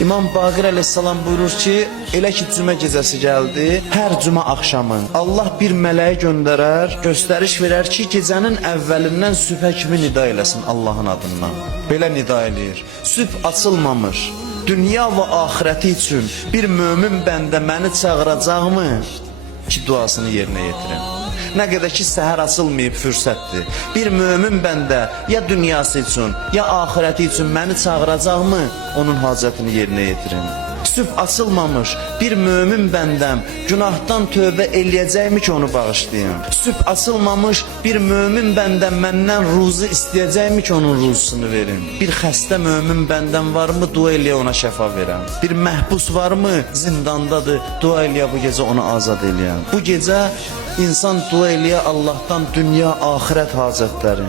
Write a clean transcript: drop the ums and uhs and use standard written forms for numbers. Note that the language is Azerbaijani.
İmam Baqir əleyhissalam buyurur ki, elə ki cümə gecəsi gəldi, hər cümə axşamı Allah bir mələyi göndərər, göstəriş verər ki, gecənin əvvəlindən sübhə kimi nida eləsin Allahın adından. Belə nida eləyir. Sübh açılmamış, dünya və axirəti üçün bir mömin bəndə məni çağıracaqmı ki, duasını yerinə yetirim? Nə qədər ki, səhər açılmayıb fürsətdir. Bir mömin bəndə ya dünyası üçün, ya axirəti üçün məni çağıracaqmı, onun hacətini yerinə yetirim? Sübh açılmamış bir mömin bəndəm günahdan tövbə eləyəcəkmi ki, onu bağışlayım? Sübh açılmamış bir mömin bəndəm məndən ruzu istəyəcəkmi ki, onun ruzusunu verim? Bir xəstə mömin bəndəm varmı, dua eləyə ona şəfa verəm? Bir məhbus varmı, zindandadır, dua eləyə bu gecə onu azad eləyəm? Bu gecə insan dua eləyə Allahdan dünya, axirət hacətləri.